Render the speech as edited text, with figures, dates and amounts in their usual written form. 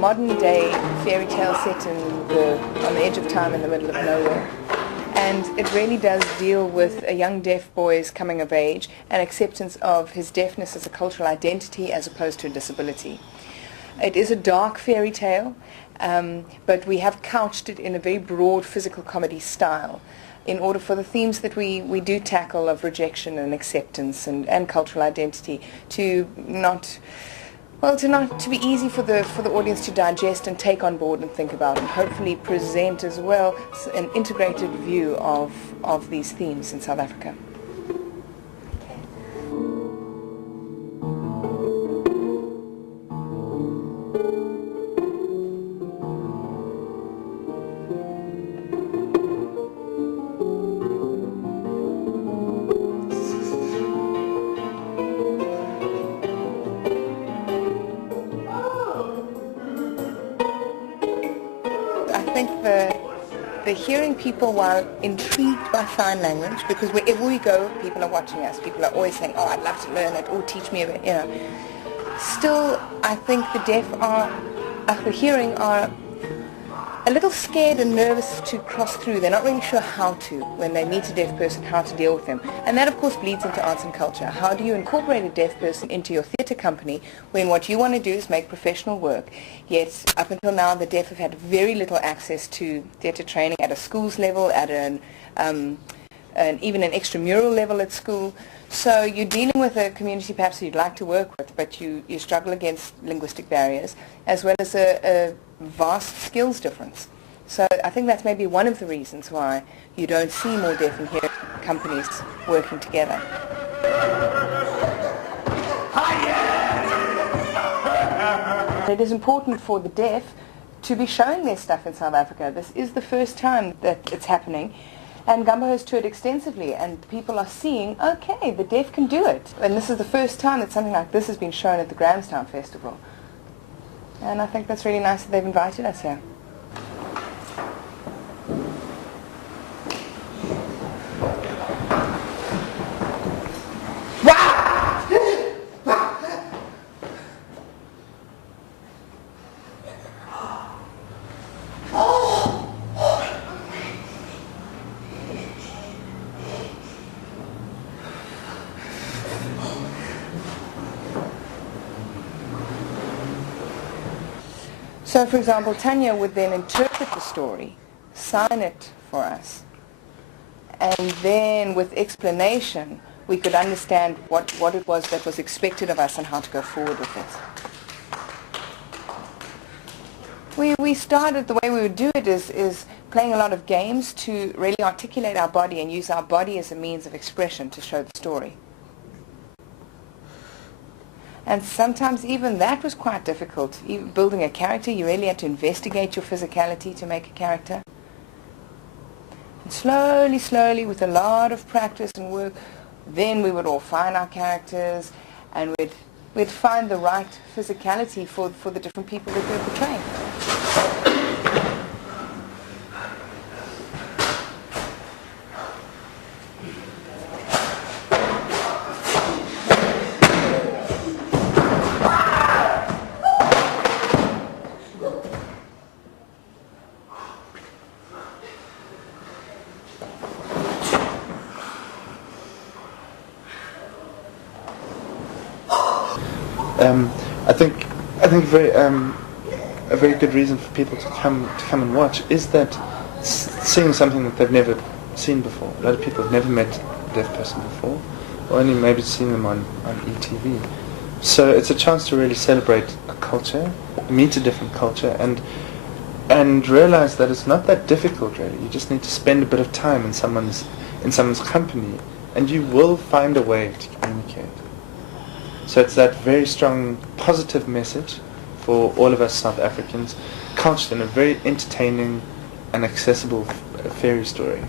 modern-day fairy tale set on the edge of time in the middle of nowhere. And it really does deal with a young deaf boy's coming of age and acceptance of his deafness as a cultural identity as opposed to a disability. It is a dark fairy tale, but we have couched it in a very broad physical comedy style in order for the themes that we do tackle of rejection and acceptance and cultural identity to be easy for the audience to digest and take on board and think about, and hopefully present as well an integrated view of these themes in South Africa. I think the hearing people while intrigued by sign language, because wherever we go, people are watching us. People are always saying, "Oh, I'd love to learn it," or "Teach me a bit," you know. Still, I think the deaf the hearing are a little scared and nervous to cross through. They're not really sure how to, when they meet a deaf person, how to deal with them. And that, of course, bleeds into arts and culture. How do you incorporate a deaf person into your theatre company when what you want to do is make professional work? Yet, up until now, the deaf have had very little access to theatre training at a school's level, at even an extramural level at school. So you're dealing with a community perhaps you'd like to work with, but you struggle against linguistic barriers, as well as a vast skills difference. So I think that's maybe one of the reasons why you don't see more deaf and hearing companies working together. It is important for the deaf to be showing their stuff in South Africa. This is the first time that it's happening. And GUMBO has toured extensively, and people are seeing, okay, the deaf can do it. And this is the first time that something like this has been shown at the Grahamstown Festival. And I think that's really nice that they've invited us here. So, for example, Tanya would then interpret the story, sign it for us, and then with explanation we could understand what it was that was expected of us and how to go forward with it. We started, the way we would do it is playing a lot of games to really articulate our body and use our body as a means of expression to show the story. And sometimes even that was quite difficult. Even building a character, you really had to investigate your physicality to make a character. And slowly, with a lot of practice and work, then we would all find our characters, and we'd find the right physicality for the different people that we were portraying. I think a very good reason for people to come and watch is that seeing something that they've never seen before. A lot of people have never met a deaf person before, or only maybe seen them on ETV. So it's a chance to really celebrate a culture, meet a different culture, and realize that it's not that difficult really. You just need to spend a bit of time in someone's company, and you will find a way to communicate. So it's that very strong positive message for all of us South Africans, couched in a very entertaining and accessible fairy story.